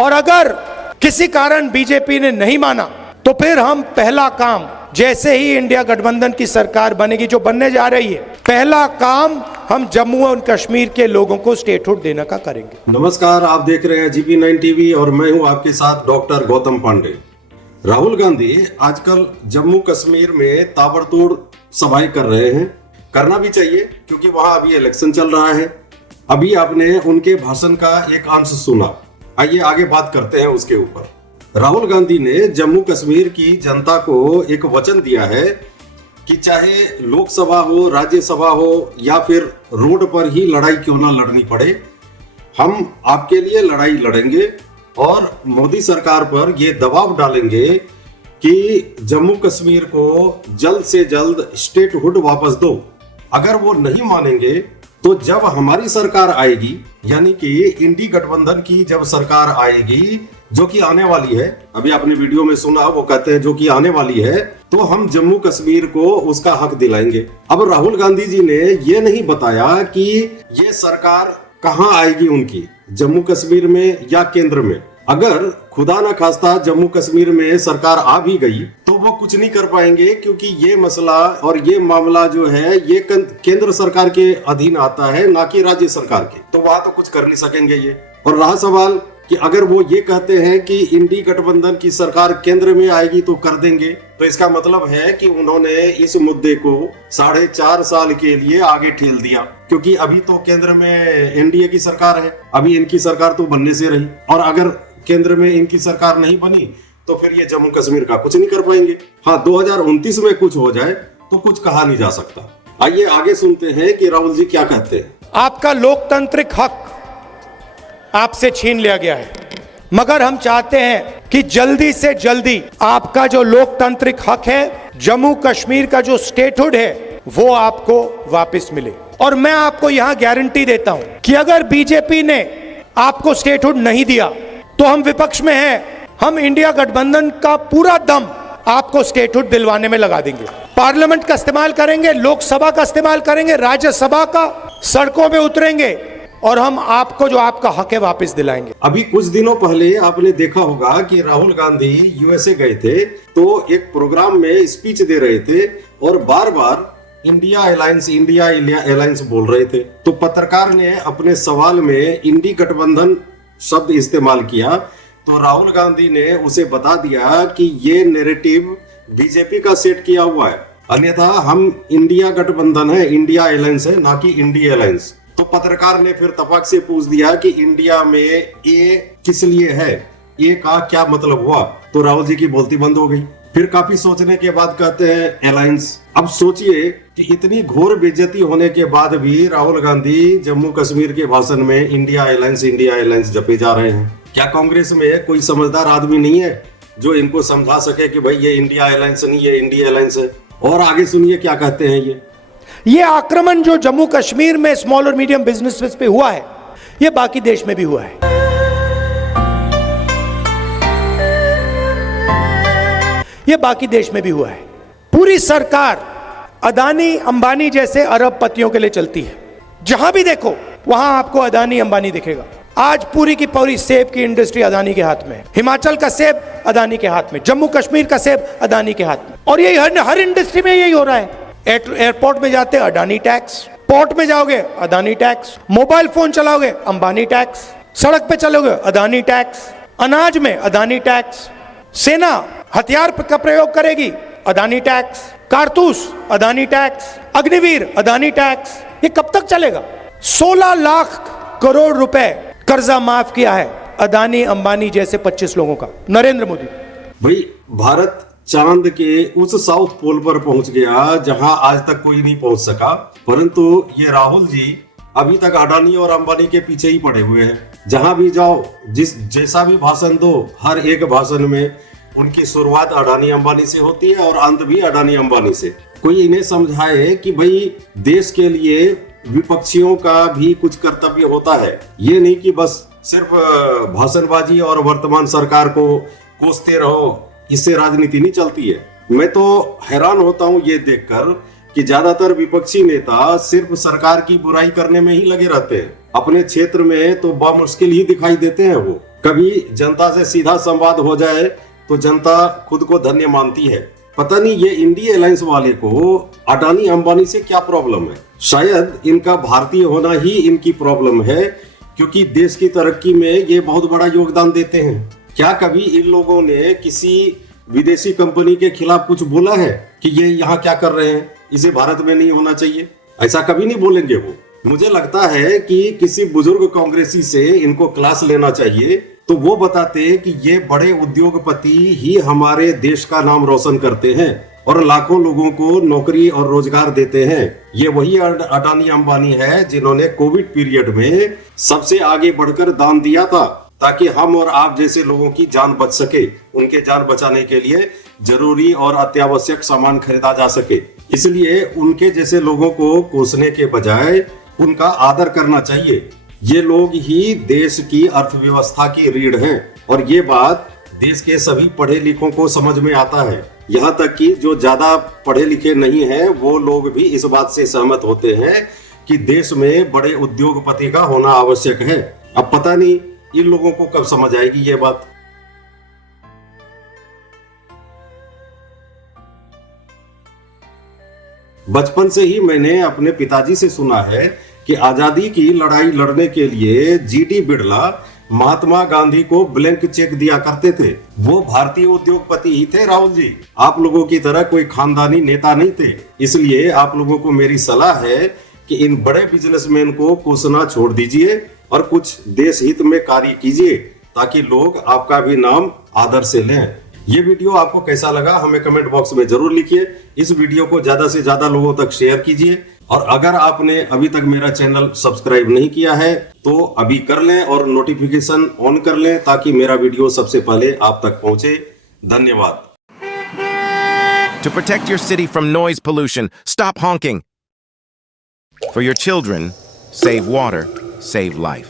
और अगर किसी कारण बीजेपी ने नहीं माना तो फिर हम पहला काम, जैसे ही इंडिया गठबंधन की सरकार बनेगी, जो बनने जा रही है, पहला काम हम जम्मू और कश्मीर के लोगों को स्टेटहुड देने का करेंगे। नमस्कार, आप देख रहे हैं GP9 टीवी और मैं हूं आपके साथ डॉक्टर गौतम पांडे। राहुल गांधी आजकल जम्मू कश्मीर में ताबड़तोड़ सभाएं कर रहे हैं। करना भी चाहिए क्योंकि वहां अभी इलेक्शन चल रहा है। अभी आपने उनके भाषण का एक अंश सुना, आइए आगे बात करते हैं उसके ऊपर। राहुल गांधी ने जम्मू कश्मीर की जनता को एक वचन दिया है कि चाहे लोकसभा हो, राज्यसभा हो या फिर रोड पर ही लड़ाई क्यों ना लड़नी पड़े, हम आपके लिए लड़ाई लड़ेंगे और मोदी सरकार पर ये दबाव डालेंगे कि जम्मू कश्मीर को जल्द से जल्द स्टेटहुड वापस दो। अगर वो नहीं मानेंगे तो जब हमारी सरकार आएगी, यानी कि इंडी गठबंधन की जब सरकार आएगी, जो कि आने वाली है, अभी आपने वीडियो में सुना, वो कहते हैं जो कि आने वाली है, तो हम जम्मू कश्मीर को उसका हक दिलाएंगे। अब राहुल गांधी जी ने ये नहीं बताया कि ये सरकार कहां आएगी उनकी, जम्मू कश्मीर में या केंद्र में। अगर खुदा न खास्ता जम्मू कश्मीर में सरकार आ भी गई तो वो कुछ नहीं कर पाएंगे, क्योंकि ये मसला और ये मामला जो है ये केंद्र सरकार के अधीन आता है, ना कि राज्य सरकार के। तो वहां तो कुछ कर नहीं सकेंगे ये। और रहा सवाल कि अगर वो ये कहते हैं कि इंडी गठबंधन की सरकार केंद्र में आएगी तो कर देंगे, तो इसका मतलब है कि उन्होंने इस मुद्दे को 4.5 साल के लिए आगे ठेल दिया, क्योंकि अभी तो केंद्र में एनडीए की सरकार है, अभी इनकी सरकार तो बनने से रही, और अगर केंद्र में इनकी सरकार नहीं बनी तो फिर ये जम्मू कश्मीर का कुछ नहीं कर पाएंगे। हाँ, 2029 में कुछ हो जाए तो कुछ कहा नहीं जा सकता। आइए आगे सुनते हैं कि राहुल जी क्या कहते हैं। आपका लोकतांत्रिक हक आपसे छीन लिया गया है, मगर हम चाहते हैं कि जल्दी से जल्दी आपका जो लोकतांत्रिक हक है, जम्मू कश्मीर का जो स्टेटहुड है, वो आपको वापस मिले। और मैं आपको यहां गारंटी देता हूं कि अगर बीजेपी ने आपको स्टेटहुड नहीं दिया तो हम विपक्ष में हैं, हम इंडिया गठबंधन का पूरा दम आपको स्टेटहुड दिलवाने में लगा देंगे। पार्लियामेंट का इस्तेमाल करेंगे, लोकसभा का इस्तेमाल करेंगे, राज्यसभा का, सड़कों पे उतरेंगे और हम आपको जो आपका हक है वापस दिलाएंगे। अभी कुछ दिनों पहले आपने देखा होगा कि राहुल गांधी यूएसए गए थे, तो एक प्रोग्राम में स्पीच दे रहे थे और बार बार इंडिया अलायंस बोल रहे थे। तो पत्रकार ने अपने सवाल में इंडी गठबंधन शब्द इस्तेमाल किया, तो राहुल गांधी ने उसे बता दिया कि ये नैरेटिव बीजेपी का सेट किया हुआ है, अन्यथा हम इंडिया गठबंधन है, इंडिया अलायंस है, ना कि इंडिया अलायंस। तो पत्रकार ने फिर तपाक से पूछ दिया कि इंडिया में ए किस लिए है, ए का क्या मतलब हुआ? तो राहुल जी की बोलती बंद हो गई। फिर काफी सोचने के बाद कहते हैं अलायंस। अब सोचिए कि इतनी घोर बेइज्जती होने के बाद भी राहुल गांधी जम्मू कश्मीर के भाषण में इंडिया अलायंस जपे जा रहे हैं। क्या कांग्रेस में कोई समझदार आदमी नहीं है जो इनको समझा सके कि भाई ये इंडिया अलायंस नहीं, ये इंडिया अलायंस है? और आगे सुनिए क्या कहते हैं ये आक्रमण जो जम्मू कश्मीर में स्मॉल और मीडियम बिजनेस पे हुआ है, ये बाकी देश में भी हुआ है। ये बाकी देश में भी हुआ है। पूरी सरकार अदानी अंबानी जैसे अरबपतियों के लिए चलती है। जहां भी देखो वहां आपको अदानी अंबानी दिखेगा। आज पूरी की पूरी सेब की इंडस्ट्री अदानी के हाथ में है। हिमाचल का सेब अदानी के हाथ में, जम्मू कश्मीर का सेब अदानी के हाथ में। और यही हर इंडस्ट्री में यही हो रहा है। एयरपोर्ट में जाते अडानी टैक्स, पोर्ट में जाओगे अदानी टैक्स, मोबाइल फोन चलाओगे अंबानी टैक्स, सड़क पे चलोगे अदानी टैक्स, अनाज में अदानी टैक्स, सेना हथियार का प्रयोग करेगी अदानी टैक्स, कारतूस अदानी टैक्स, अग्निवीर अदानी टैक्स। ये कब तक चलेगा? 16 लाख करोड़ रुपए कर्जा माफ किया है अदानी अंबानी जैसे 25 लोगों का नरेंद्र मोदी। भाई, भारत चांद के उस साउथ पोल पर पहुंच गया जहां आज तक कोई नहीं पहुंच सका, परंतु ये राहुल जी अभी तक अडानी और अंबानी के पीछे ही पड़े हुए हैं। जहां भी जाओ, जैसा भी भाषण दो, हर एक भाषण में उनकी शुरुआत अडानी अंबानी से होती है और अंत भी अडानी अंबानी से। कोई इन्हें समझाए कि भाई देश के लिए विपक्षियों का भी कुछ कर्तव्य होता है, ये नहीं कि बस सिर्फ भाषणबाजी और वर्तमान सरकार को कोसते रहो, इससे राजनीति नहीं चलती है। मैं तो हैरान होता हूं ये देखकर कि ज्यादातर विपक्षी नेता सिर्फ सरकार की बुराई करने में ही लगे रहते हैं। अपने क्षेत्र में तो बामुश्किल ही दिखाई देते हैं वो। कभी जनता से सीधा संवाद हो जाए तो जनता खुद को धन्य मानती है। पता नहीं ये इंडिया अलायंस वाले को अडानी अंबानी से क्या प्रॉब्लम है। शायद इनका भारतीय होना ही इनकी प्रॉब्लम है, क्योंकि देश की तरक्की में ये बहुत बड़ा योगदान देते हैं। क्या कभी इन लोगों ने किसी विदेशी कंपनी के खिलाफ कुछ बोला है कि ये यहाँ क्या कर रहे हैं, इसे भारत में नहीं होना चाहिए? ऐसा कभी नहीं बोलेंगे वो। मुझे लगता है कि किसी बुजुर्ग कांग्रेसी से इनको क्लास लेना चाहिए, तो वो बताते कि ये बड़े उद्योगपति ही हमारे देश का नाम रोशन करते हैं और लाखों लोगों को नौकरी और रोजगार देते हैं। ये वही अडानी अंबानी है जिन्होंने कोविड पीरियड में सबसे आगे बढ़कर दान दिया था, ताकि हम और आप जैसे लोगों की जान बच सके। उनके जान बचाने के लिए जरूरी और अत्यावश्यक सामान खरीदा जा सके। इसलिए उनके जैसे लोगों को कोसने के बजाय उनका आदर करना चाहिए। ये लोग ही देश की अर्थव्यवस्था की रीढ़ हैं और ये बात देश के सभी पढ़े लिखों को समझ में आता है। यहाँ तक कि जो ज्यादा पढ़े लिखे नहीं हैं वो लोग भी इस बात से सहमत होते हैं कि देश में बड़े उद्योगपति का होना आवश्यक है। अब पता नहीं इन लोगों को कब समझ आएगी ये बात। बचपन से ही मैंने अपने पिताजी से सुना है कि आजादी की लड़ाई लड़ने के लिए जीडी बिड़ला महात्मा गांधी को ब्लैंक चेक दिया करते थे। वो भारतीय उद्योगपति ही थे राहुल जी, आप लोगों की तरह कोई खानदानी नेता नहीं थे। इसलिए आप लोगों को मेरी सलाह है कि इन बड़े बिजनेसमैन को कोसना छोड़ दीजिए और कुछ देश हित में कार्य कीजिए, ताकि लोग आपका भी नाम आदर से लें। ये वीडियो आपको कैसा लगा हमें कमेंट बॉक्स में जरूर लिखिए। इस वीडियो को ज्यादा से ज्यादा लोगों तक शेयर कीजिए और अगर आपने अभी तक मेरा चैनल सब्सक्राइब नहीं किया है तो अभी कर लें और नोटिफिकेशन ऑन कर लें, ताकि मेरा वीडियो सबसे पहले आप तक पहुंचे। धन्यवाद। To protect your city from noise pollution, stop honking. For your children, save water, save life.